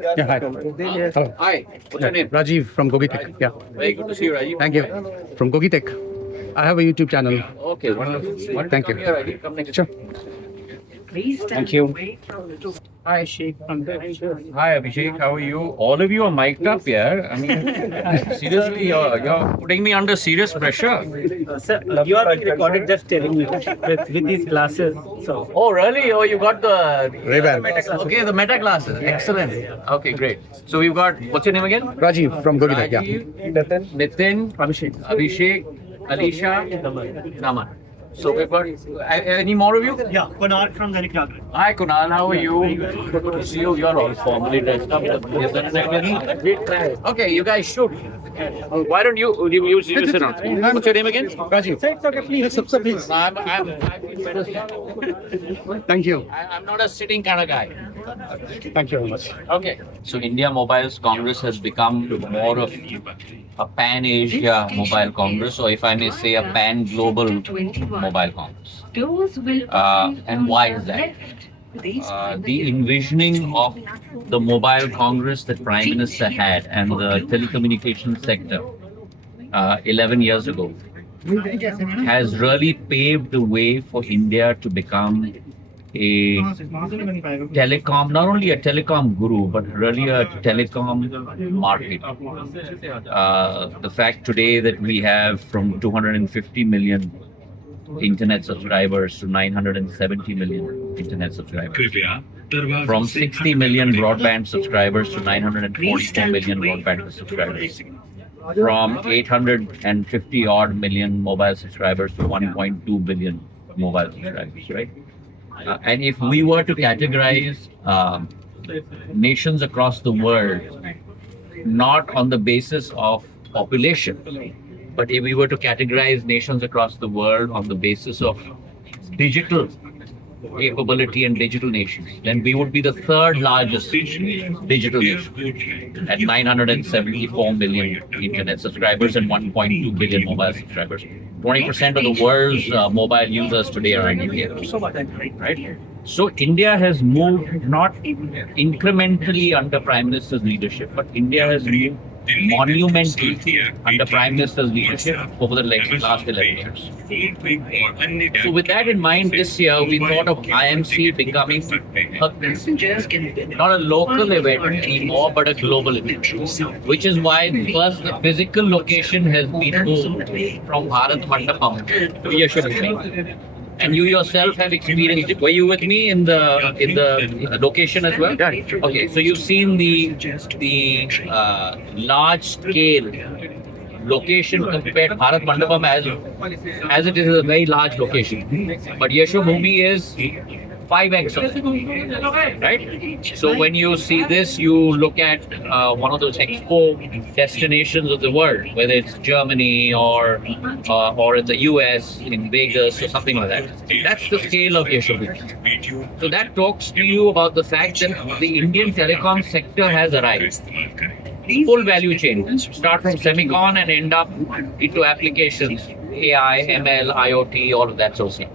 Yeah, hi. Hello. Hi, what's your name? Rajiv from Gogitech. Yeah, Very good to see you, Rajiv. thank you. From Gogitech. I have a YouTube channel. Okay, wonderful. Why don't you Thank come you. here, Rajiv? Come next. Sure. Thank you. Hi, Sheikh. Hi, Abhishek. How are you? All of you are mic'd up here. I mean, seriously, you're putting me under serious pressure. Sir, you are being recorded, just telling me, with these glasses. So, Oh, really? Oh, you got the Ray-Ban. Okay, the meta glasses. Excellent. Okay, great. So we've got, what's your name again? Rajiv from Gogitech. Yeah. Rajiv, Nitin, Abhishek, Alisha, Naman. So we've got any more of you? yeah, Kunal from Ganik Nagar. Hi Kunal, how are you? Good to see you. You're all formally dressed up. Okay, you guys shoot. Why don't you sit down? What's your name again? Rajiv. It's okay, please. Please. I feel better. Thank you. I'm not a sitting kind of guy. Thank you very much. Okay. So India Mobiles Congress has become more of a pan-Asia mobile congress, or if I may say, a pan-global mobile congress. And why is that? The envisioning of the mobile congress that Prime Minister had and the telecommunications sector 11 years ago has really paved the way for India to become a telecom, not only a telecom guru, but really a telecom market. The fact today that we have from 250 million internet subscribers to 970 million internet subscribers, from 60 million broadband subscribers to 944 million broadband subscribers, from 850 odd million mobile subscribers to 1.2 billion mobile subscribers, right? And if we were to categorize nations across the world not on the basis of population, but if we were to categorize nations across the world on the basis of digital capability and digital nations, then we would be the third largest digital nation at 974 million internet subscribers and 1.2 billion mobile subscribers. 20% of the world's mobile users today are in India, right? So India has moved not incrementally under Prime Minister's leadership, but India has moved monumentally under Prime Minister's leadership over the last 11 years. So with that in mind, this year we thought of IMC becoming not a local event anymore, but a global event, which is why first the physical location has been moved from Bharat Mandapam to Yashobhoomi. And you yourself have experienced it. Were you with me in the location as well? Yeah. Okay, so you've seen the large scale location compared Bharat Mandapam as it is a very large location, but Yashobhoomi is 5x of it, right? So when you see this, you look at one of those expo destinations of the world, whether it's Germany or in the US, in Vegas or something like that. That's the scale of Yashobhoomi. So that talks to you about the fact that the Indian telecom sector has arrived. Full value chain, start from semicon and end up into applications, AI, ML, IoT, all of that sort of stuff.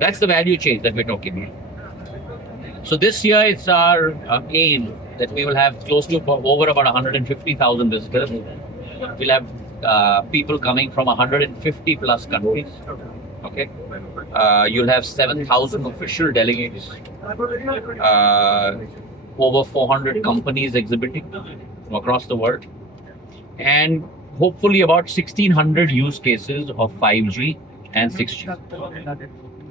That's the value chain that we're talking about. So this year it's our aim that we will have close to over about 150,000 visitors. We'll have people coming from 150 plus countries. Okay, you'll have 7,000 official delegates, over 400 companies exhibiting across the world, and hopefully about 1,600 use cases of 5G and 6G.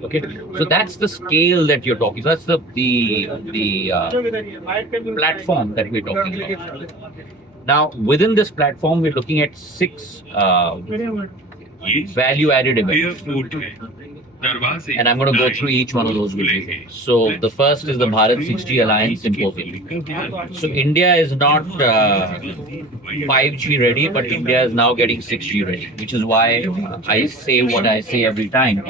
Okay, so that's the scale that you're talking. That's the platform that we're talking about. Now, within this platform, we're looking at 6 value-added events. And I'm going to go through each one of those with you. So the first is the Bharat 6G Alliance Symposium. So India is not 5G ready, but India is now getting 6G ready, which is why I say what I say every time,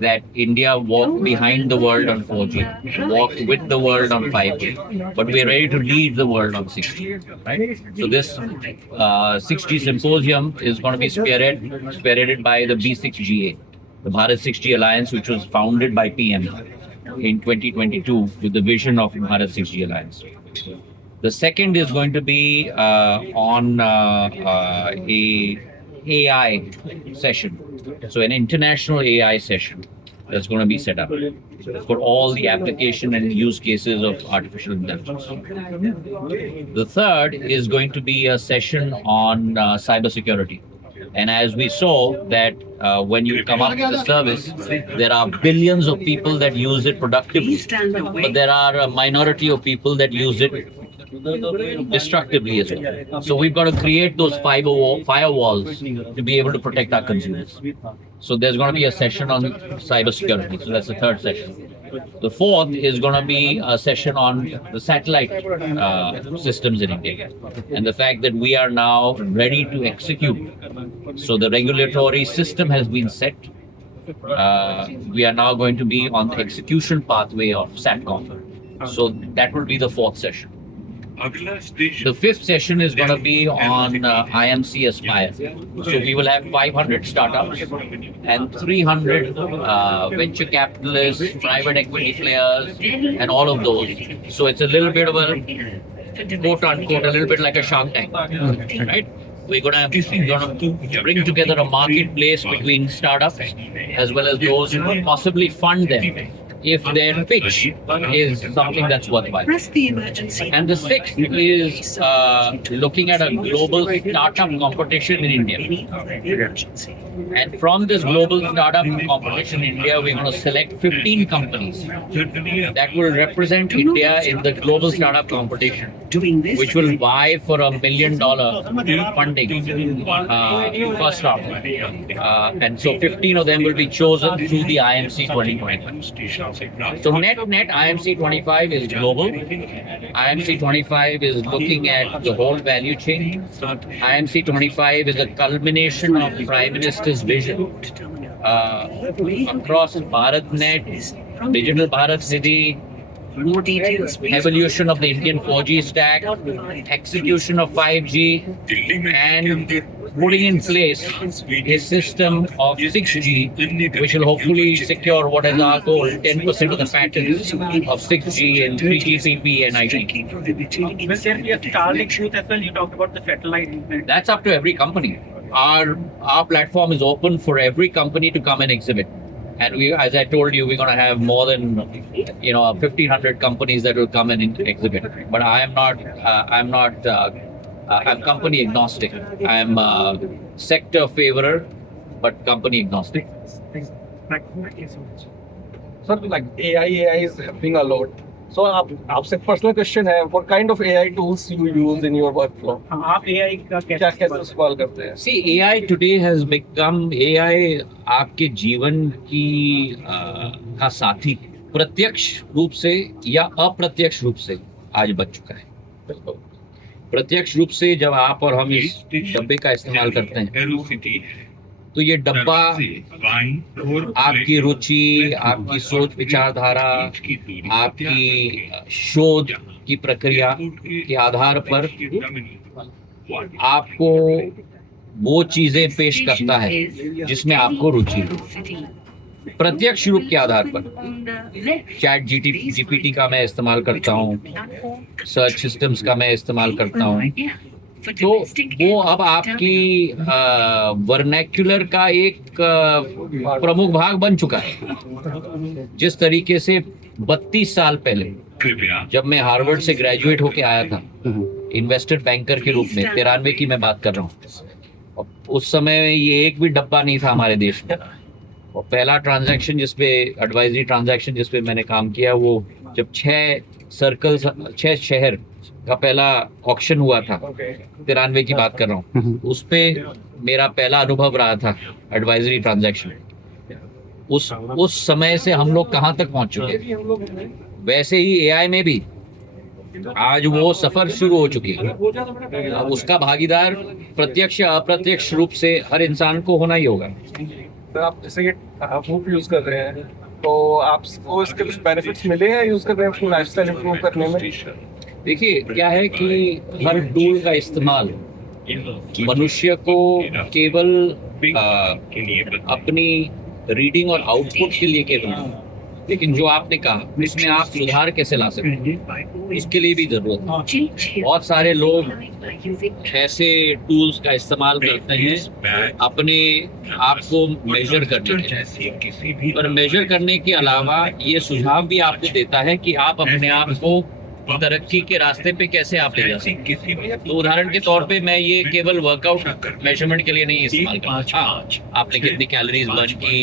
that India walked behind the world on 4G, walked with the world on 5G, but we're ready to lead the world on 6G, right? So this 6G Symposium is going to be spearheaded by the B6GA. The Bharat 6G Alliance, which was founded by PM in 2022 with the vision of Bharat 6G Alliance. The second is going to be on a AI session. So an international AI session that's going to be set up for all the application and use cases of artificial intelligence. The third is going to be a session on cybersecurity. And as we saw that when you come up with a service, there are billions of people that use it productively, but there are a minority of people that use it destructively as well. So we've got to create those firewalls to be able to protect our consumers. So there's going to be a session on cybersecurity. So that's the third session. The fourth is going to be a session on the satellite systems in India and the fact that we are now ready to execute. So the regulatory system has been set. We are now going to be on the execution pathway of SATCOM. So that will be the fourth session. The fifth session is going to be on IMC Aspire. So we will have 500 startups and 300 venture capitalists, private equity players, and all of those. So it's a little bit of a quote unquote, a little bit like a Shark Tank, right? We're gonna bring together a marketplace between startups as well as those who possibly fund them if their pitch is something that's worthwhile. Press the emergency. And the sixth is looking at a global startup competition in India. And from this global startup competition in India, we're going to select 15 companies that will represent India in the global startup competition, which will vie for $1 million funding first round. And so 15 of them will be chosen through the IMC 2025. So net IMC 25 is global. IMC 25 is looking at the whole value chain. IMC 25 is a culmination of Prime Minister's vision across BharatNet, Digital Bharat Nidhi, More details, please. evolution of the Indian 4G stack, execution of 5G, and putting in place a system of 6G, which will hopefully secure what is our goal, 10% of the patents of 6G and 3GPP and IP. Will there be a Starlink booth as well? You talked about the satellite. That's up to every company. Our platform is open for every company to come and exhibit. And we, as I told you, we're going to have more than 1,500 companies that will come and exhibit. But I'm company agnostic. I'm a sector favorer, but company agnostic. Thank you so much. Sir, like AI is helping a lot. So, आपसे personal question है, what kind of AI tools you use in your workflow? आप AI का क्या कैसे इस्तेमाल करते हैं? See, AI today has become AI आपके जीवन की का साथी प्रत्यक्ष रूप से या अप्रत्यक्ष रूप से आज बन चुका है। प्रत्यक्ष रूप से जब आप और हम इस डब्बे का इस्तेमाल करते हैं तो ये डब्बा आपकी रुचि, आपकी सोच विचारधारा, आपकी शोध की प्रक्रिया के आधार पर आपको वो चीजें पेश करता है जिसमें आपको रुचि है। प्रत्यक्ष रूप के आधार पर चैट जीपीटी का मैं इस्तेमाल करता हूँ, सर्च सिस्टम्स का मैं इस्तेमाल करता हूँ, तो वो अब आपकी वर्नैक्युलर का एक प्रमुख भाग बन चुका है। जिस तरीके से 32 साल पहले जब मैं हार्वर्ड से ग्रेजुएट होके आया था इन्वेस्टर बैंकर के रूप में, 93 की मैं बात कर रहा हूँ, उस समय ये एक भी डब्बा नहीं था हमारे देश में। और पहला ट्रांजैक्शन जिसपे एडवाइजरी ट्रांजैक्शन जिसपे मैंने काम किया वो जब 6 शहर का पहला ऑक्शन हुआ था, 93 की बात कर रहा हूँ, उस पे मेरा पहला अनुभव रहा था एडवाइजरी ट्रांजैक्शन। उस समय से हम लोग कहाँ तक पहुँच चुके। वैसे ही एआई में भी आज वो सफर शुरू हो चुकी है। अब उसका भागीदार प्रत्यक्ष या अप्रत्यक्ष रूप से हर इंसान को होना ही होगा। तो आप जैसे कि आप वूप यूज कर रहे हैं, तो आपको इसके कुछ बेनिफिट्स मिले हैं यूज कर रहे हैं अपनी लाइफस्टाइल इंप्रूव करने में? देखिए क्या है कि हर टूल का इस्तेमाल मनुष्य को केवल अपनी रीडिंग और आउटपुट के लिए केवल, लेकिन जो आपने कहा इसमें आप सुधार कैसे ला सकते हैं, इसके लिए भी जरूरत है। बहुत सारे लोग ऐसे टूल्स का इस्तेमाल करते हैं अपने आप को मेजर करने के लिए, पर मेजर करने के अलावा ये सुझाव भी आपको देता है कि आप अपने आप को तरक्की के रास्ते पे कैसे आप ले जा सकते हैं। तो उदाहरण के तौर पे मैं ये केवल वर्कआउट मेजरमेंट के लिए नहीं इस्तेमाल करता। हाँ, आपने कितनी कैलोरीज बर्न की,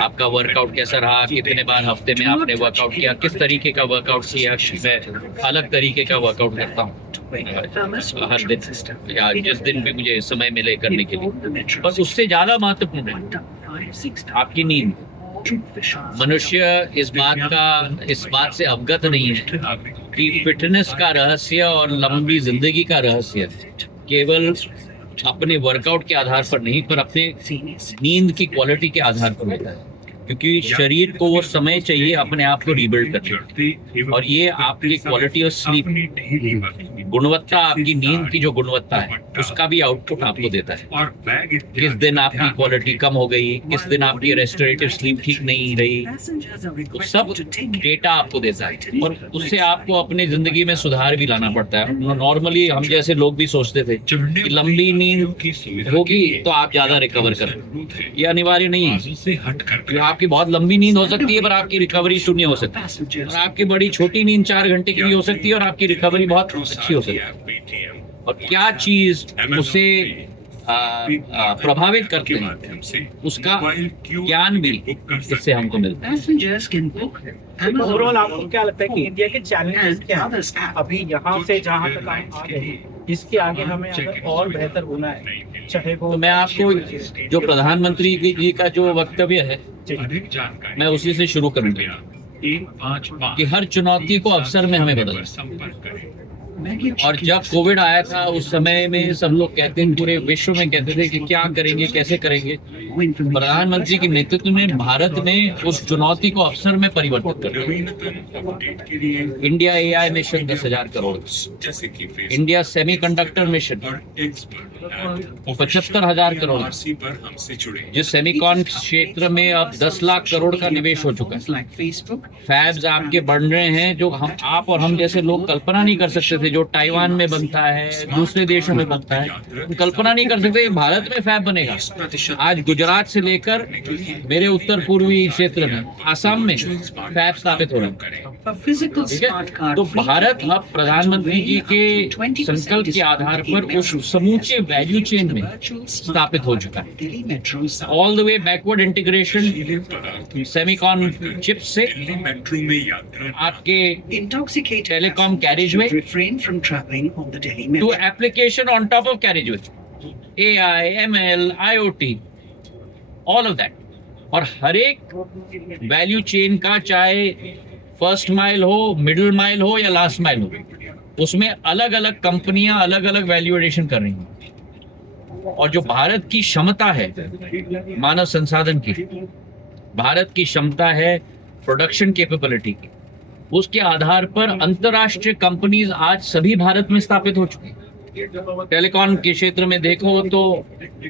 आपका वर्कआउट कैसा रहा, कितने बार हफ्ते में आपने वर्कआउट किया, किस तरीके का वर्कआउट किया। मैं अलग तरीके का वर्कआउट करता हूँ हर दिन या जिस दिन भी मुझे समय मिले करने के लिए। बस उससे ज्यादा महत्वपूर्ण है आपकी नींद। मनुष्य इस बात से अवगत नहीं है कि फिटनेस का रहस्य और लंबी जिंदगी का रहस्य केवल अपने वर्कआउट के आधार पर नहीं, पर अपने नींद की क्वालिटी के आधार पर होता है। क्योंकि शरीर को वो समय चाहिए अपने आप को रिबिल्ड करने, और ये आपकी क्वालिटी ऑफ स्लीप, गुणवत्ता, आपकी नींद की जो गुणवत्ता है उसका भी आउटपुट आपको देता है। किस दिन आपकी क्वालिटी कम हो गई, किस दिन आपकी रेस्टोरेटिव स्लीप ठीक नहीं रही, तो सब डेटा आपको देता है, और उससे आपको अपनी जिंदगी में सुधार भी लाना पड़ता है। नॉर्मली हम जैसे लोग भी सोचते थे कि लंबी नींद होगी तो आप ज्यादा रिकवर करें, ये अनिवार्य नहीं है। आपकी बहुत लंबी नींद हो सकती है पर आपकी रिकवरी शून्य हो सकती है, और आपकी बड़ी छोटी नींद 4 घंटे की भी हो सकती है और आपकी रिकवरी बहुत अच्छी हो सकती है। और क्या चीज उसे प्रभावित करते हैं उसका ज्ञान भी इससे हमको मिलता है। ओवरऑल आपको क्या लगता है कि इंडिया के चैलेंजेस क्या हैं अभी यहाँ से जहाँ तक हम आ गए हैं, इसके आगे हमें अगर और बेहतर होना है, चाहे वो तो मैं आपको जो प्रधानमंत्री जी का जो वक्तव्य है मैं उसी से शुरू करूंगा कि हर चुनौती को अवसर में हमें बदलना। और जब कोविड आया था उस समय में सब लोग कहते हैं, पूरे विश्व में कहते थे कि क्या करेंगे, कैसे करेंगे। प्रधानमंत्री के नेतृत्व में भारत ने उस चुनौती को अवसर में परिवर्तित कर दिया। India AI mission 10,000 crore, India semiconductor mission 75,000 crore, जिस सेमीकॉन क्षेत्र में अब 10 लाख करोड़ का निवेश हो चुका है। फैब्स आपके बढ़ रहे हैं जो आप और हम जैसे लोग कल्पना नहीं कर सकते थे, जो ताइवान में बनता है, दूसरे देशों में बनता है, हम कल्पना नहीं कर सकते भारत में फैब बनेगा। आज गुजरात से लेकर मेरे उत्तर पूर्वी क्षेत्र में आसाम में फैब स्थापित हो रहे हैं। ठीक है, तो भारत अब प्रधानमंत्री जी के संकल्प के आधार पर उस समूचे वैल्यू चेन में स्थापित हो चुका है। All the way backward integration semicon chip से आपके telecom carriageway to application on top of carriageway, AI, ML, IoT, all of that. और हर एक वैल्यू चेन का, चाहे फर्स्ट माइल हो, मिडिल माइल हो या लास्ट माइल हो, उसमें अलग अलग कंपनियां अलग अलग वैल्यू एडिशन कर रही हैं। और जो भारत की क्षमता है मानव संसाधन की, भारत की क्षमता है प्रोडक्शन कैपेबिलिटी की, उसके आधार पर अंतरराष्ट्रीय कंपनीज आज सभी भारत में स्थापित हो चुकी हैं। टेलीकॉम के क्षेत्र में देखो तो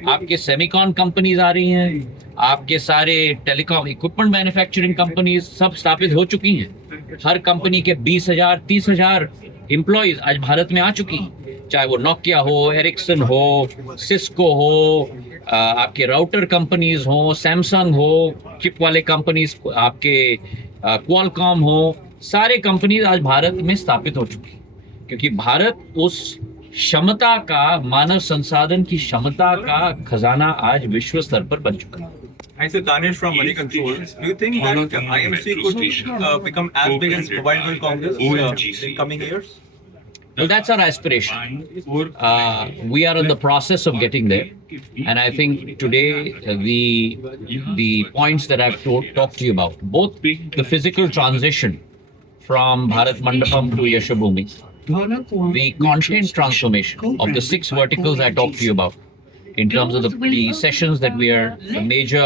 आपके सेमीकॉन कंपनीज आ रही हैं, आपके सारे टेलीकॉम इक्विपमेंट मैन्युफैक्चरिंग कंपनीज सब स्थापित हो चुकी हैं। हर कंपनी के 20,000 30,000 एम्प्लॉयज आज भारत में आ चुकी हैं, चाहे वो नोकिया हो, एरिक्सन हो, सिस्को हो, आपके राउटर कंपनीज हो, सैमसंग हो, चिप वाले कंपनीज आपके क्वालकॉम हो, सारे कंपनीज आज भारत में स्थापित हो चुकी हैं। क्योंकि भारत उस क्षमता का, मानव संसाधन की क्षमता का खजाना आज विश्व स्तर पर बन चुका है। Hi, sir, Danish from Money Control. Do you think that IMC could become as big as Mobile World Congress in coming years? Well, that's our aspiration. We are in the process of getting there, and I think today the points that I've talked to you about, both the physical transition from Bharat Mandapam to Yashabhumi, the content transformation of the 6 verticals I talked to you about, in terms of the sessions that we are, the major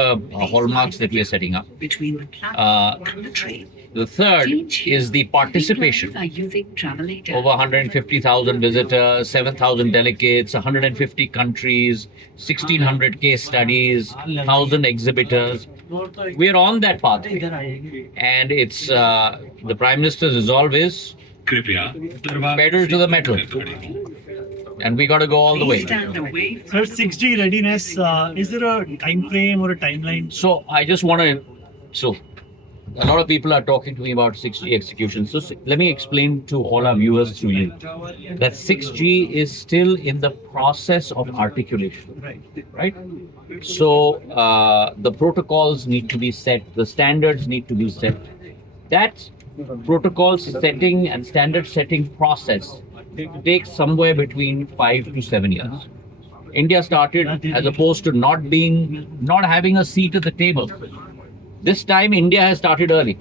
hallmarks that we are setting up, The third is the participation. Over 150,000 visitors, 7,000 delegates, 150 countries, 1,600 case studies, 1,000 exhibitors. We're on that path. And it's the Prime Minister's resolve is pedal to the metal. And we got to go all the way. Sir, 6G readiness, is there a time frame or a timeline? So I just want to. So a lot of people are talking to me about 6G execution. So let me explain to all our viewers through you that 6G is still in the process of articulation. Right? So the protocols need to be set, the standards need to be set. That protocol setting and standard setting process takes somewhere between 5 to 7 years. India started as opposed to not having a seat at the table. This time India has started early.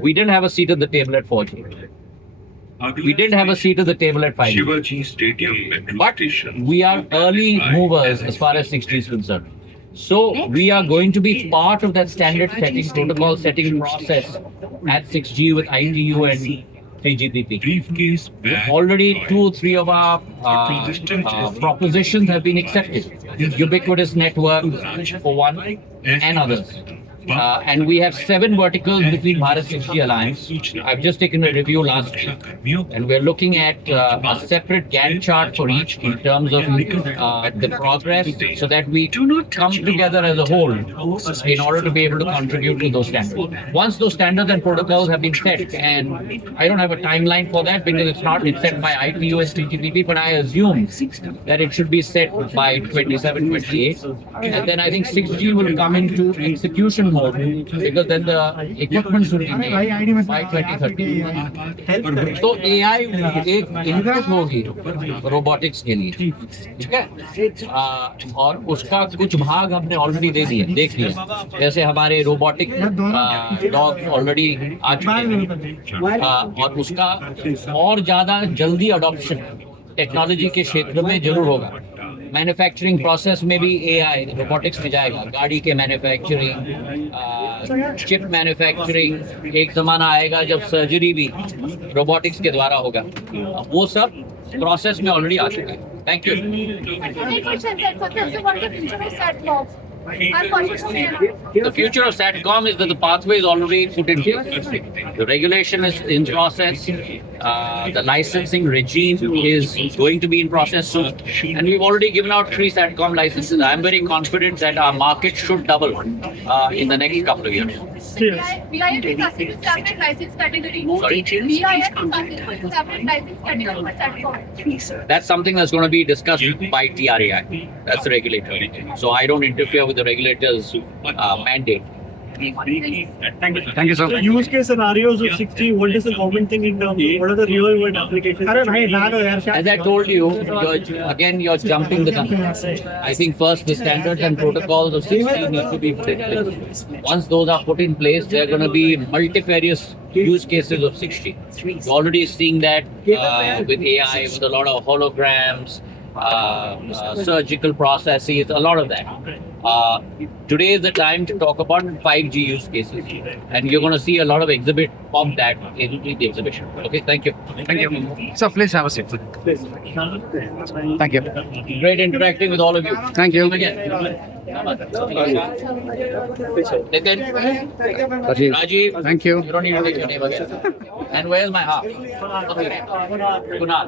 We didn't have a seat at the table at 4G. We didn't have a seat at the table at 5G. But we are early movers as far as 6G is concerned. So we are going to be part of that standard setting, protocol setting process at 6G with ITU and 3GPP. Already 2 or 3 of our propositions have been accepted. Ubiquitous network for one and others. And we have 7 verticals between Bharat 6G Alliance. I've just taken a review last week, and we're looking at a separate Gantt chart for each in terms of the progress, so that we come together as a whole in order to be able to contribute to those standards. Once those standards and protocols have been set, and I don't have a timeline for that because it's set by ITU and 3GPP, but I assume that it should be set by 27, 28. And then I think 6G will come into execution mode, because then the equipment should be made by 2030. तो AI एक input होगी robotics के लिए, ठीक है, और उसका कुछ भाग हमने ऑलरेडी देख लिया, जैसे हमारे रोबोटिक डॉग ऑलरेडी आ चुके हैं, और उसका और ज्यादा जल्दी अडॉप्शन टेक्नोलॉजी के क्षेत्र में जरूर होगा. मैन्युफैक्चरिंग प्रोसेस में भी AI रोबोटिक्स में जाएगा. गाड़ी के मैन्युफैक्चरिंग, चिप मैन्युफैक्चरिंग, एक जमाना आएगा जब सर्जरी भी रोबोटिक्स के द्वारा होगा. वो सब प्रोसेस में ऑलरेडी आ चुका है. Thank you. The future of SATCOM is that the pathway is already put in place. The regulation is in process. The licensing regime is going to be in process soon. And we've already given out 3 SATCOM licenses. I'm very confident that our market should double in the next couple of years. BIS is asking to establish license category. BIS is asking to establish license category for SATCOM. That's something that's going to be discussed by TRAI. That's the regulator. So I don't interfere with the regulator's mandate. Thank you, sir. So use case scenarios of 6G, what is the government thing in terms of what are the real world applications? As I told you, you're jumping the gun. I think first the standards and protocols of 6G need to be put in place. Once those are put in place, there are going to be multifarious use cases of 6G. You're already seeing that with AI, with a lot of holograms, surgical processes, a lot of that. Today is the time to talk about 5G use cases, and you're going to see a lot of exhibit of that in the exhibition. Okay, thank you. Thank you. Sir, please have a seat. Thank you. Great interacting with all of you. Thank you. Again. Nitin, Rajiv. Rajiv, Thank you. you don't need to take your name again. And where's my half? Okay. Kunal.